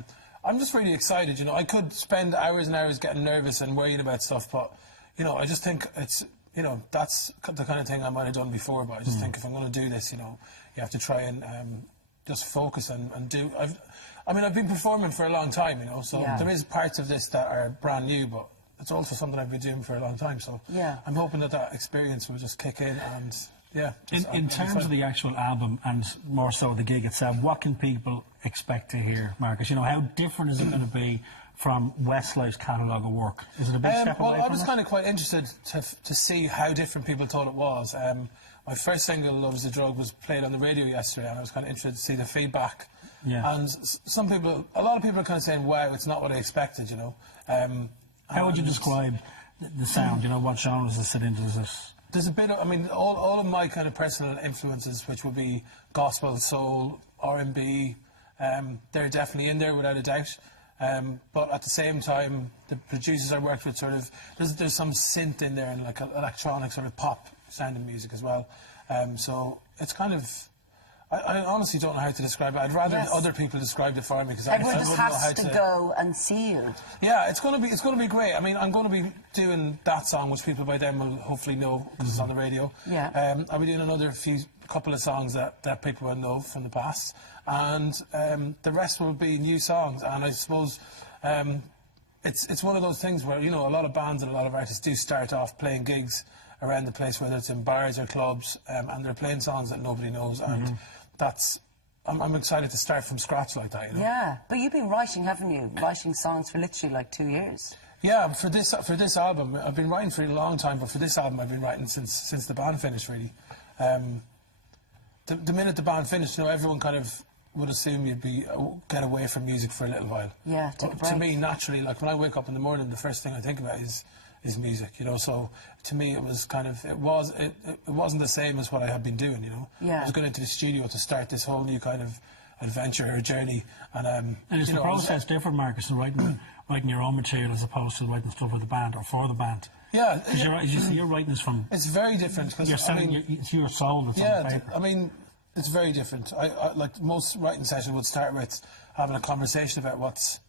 I'm just really excited. I could spend hours and hours getting nervous and worrying about stuff, but I just think it's you know, that's the kind of thing I might have done before, but I just think if I'm going to do this, you know, you have to try and just focus and do. I've been performing for a long time, you know, so there is parts of this that are brand new, but it's also something I've been doing for a long time. So I'm hoping that experience will just kick in and. Yeah. In terms of the actual album and more so the gig itself, what can people expect to hear, Marcus? You know, how different is it going to be from Westlife's catalogue of work? Is it a big step away from I was kind of quite interested to see how different people thought it was. My first single, Love Is a Drug, was played on the radio yesterday, and I was kind of interested to see the feedback. Yeah. And a lot of people are kind of saying, wow, it's not what I expected, you know. How would you describe the sound? You know, what genres does it sit into this? There's a bit of, all of my kind of personal influences, which would be gospel, soul, R&B, they're definitely in there without a doubt. But at the same time, the producers I worked with there's some synth in there and like electronic sort of pop sounding music as well. So it's kind of, I honestly don't know how to describe it. I'd rather other people describe it for me because I wouldn't know how to. Everyone just has to go and see you. Yeah, it's going to be great. I mean, I'm going to be doing that song, which people by then will hopefully know because it's on the radio. Yeah. I'll be doing another couple of songs that people will know from the past, and the rest will be new songs. And I suppose it's one of those things where, you know, a lot of bands and a lot of artists do start off playing gigs around the place, whether it's in bars or clubs, and they're playing songs that nobody knows, and I'm excited to start from scratch like that, you know? Yeah, but you've been writing, haven't you? Writing songs for literally like 2 years. Yeah, for this album, I've been writing for a long time, but for this album I've been writing since the band finished, really. The minute the band finished, you know, everyone kind of would assume you'd get away from music for a little while. Yeah, but to me, naturally, like when I wake up in the morning, the first thing I think about is music, you know. So to me, it was kind of it wasn't the same as what I had been doing, you know. Yeah. I was going into the studio to start this whole new kind of adventure or journey, and is the process different, Marcus, in writing your own material as opposed to writing stuff with the band or for the band? Yeah, you're writing this from. It's very different because it's your soul that's on the paper. I mean, it's very different. I like most writing sessions would start with having a conversation about what's.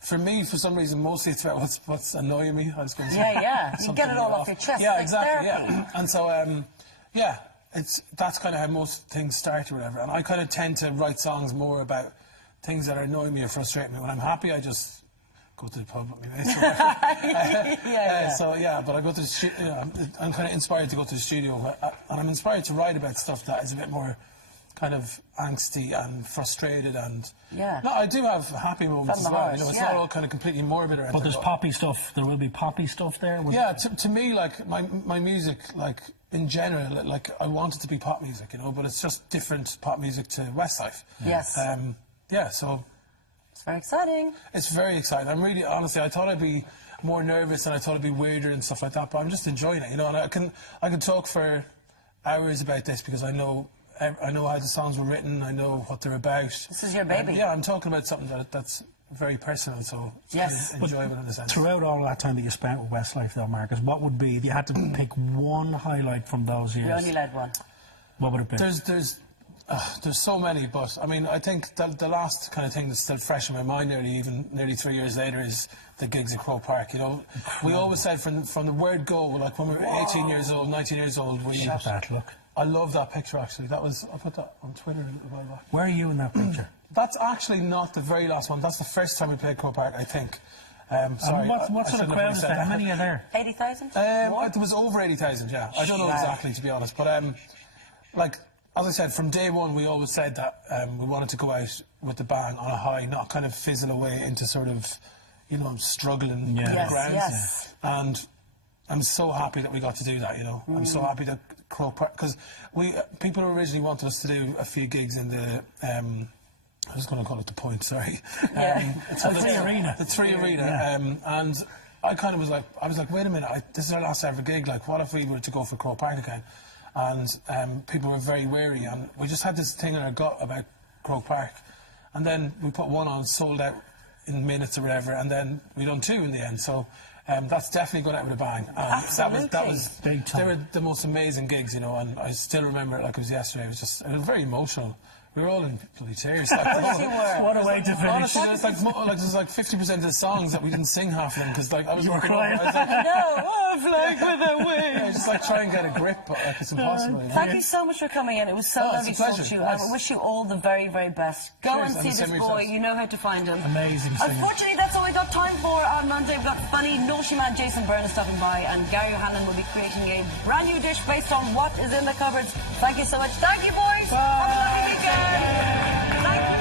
For me, for some reason, mostly it's about what's annoying me. I was going to say. Yeah. You get it all off your chest. Yeah, like exactly. therapy. Yeah, and so that's kind of how most things start or whatever. And I kind of tend to write songs more about things that are annoying me or frustrating me. When I'm happy, I just go to the pub with my mates. So but I go to the studio. I'm kind of inspired to go to the studio, and I'm inspired to write about stuff that is a bit more kind of angsty and frustrated and no, I do have happy moments as well. You know, it's not all kind of completely morbid or anything. But there's poppy stuff. There will be poppy stuff there. Yeah, to me, like my music, like in general, like I want it to be pop music, you know, but it's just different pop music to Westlife. Yes. So it's very exciting. It's very exciting. I'm really, honestly, I thought I'd be more nervous and I thought it'd be weirder and stuff like that, but I'm just enjoying it, you know. And I can talk for hours about this because I know how the songs were written. I know what they're about. This is your baby. Yeah, I'm talking about something that's very personal, so it's kind of enjoyable in a sense. Throughout all that time that you spent with Westlife, though, Marcus, what would be, if you had to pick one highlight from those years? You only led one. What would it be? There's so many, but I mean, I think the last kind of thing that's still fresh in my mind, nearly 3 years later, is the gigs at Croke Park. You know, we always said from the word go, like when we were 18 years old, 19 years old, look. I love that picture, actually. I put that on Twitter a little while back. Where are you in that picture? That's actually not the very last one. That's the first time we played Croke Park, I think. Sorry. What sort of crowd is there? How many are there? 80,000? There was over 80,000, yeah. I don't know exactly, to be honest. But, like, as I said, from day one, we always said that we wanted to go out with the bang on a high, not kind of fizzle away into sort of, you know, struggling grounds. Yes. And I'm so happy that we got to do that, you know. I'm so happy that Croke Park, because people originally wanted us to do a few gigs in the, I was going to call it the Point, sorry. It's the Three Arena. The Three Arena. And I kind of was like, wait a minute, this is our last ever gig. Like, what if we were to go for Croke Park again? And people were very wary, and we just had this thing in our gut about Croke Park. And then we put one on, sold out in minutes or whatever, and then we done two in the end. So that's definitely going out with a bang. That was big time. They were the most amazing gigs, you know, and I still remember it like it was yesterday. It was very emotional We were all in bloody tears. You were. What a way to finish. Honestly, there's like 50% of the songs that we didn't sing half of them because like I was working crying. I was like, No, flag with a wing. yeah, just like try and get a grip, but like it's impossible. You know? Thank you so much for coming in. It was so lovely it's a to talk pleasure. to you. Yes. I wish you all the very, very best. Go Cheers, and see and this send me boy. yourself. You know how to find him. Amazing singer. Unfortunately, that's all we got time for on Monday. We've got funny, naughty man Jason Byrne stopping by, and Gary O'Hanlon will be creating a brand new dish based on what is in the cupboards. Thank you so much. Thank you, boys. Have a lovely weekend. Thank you.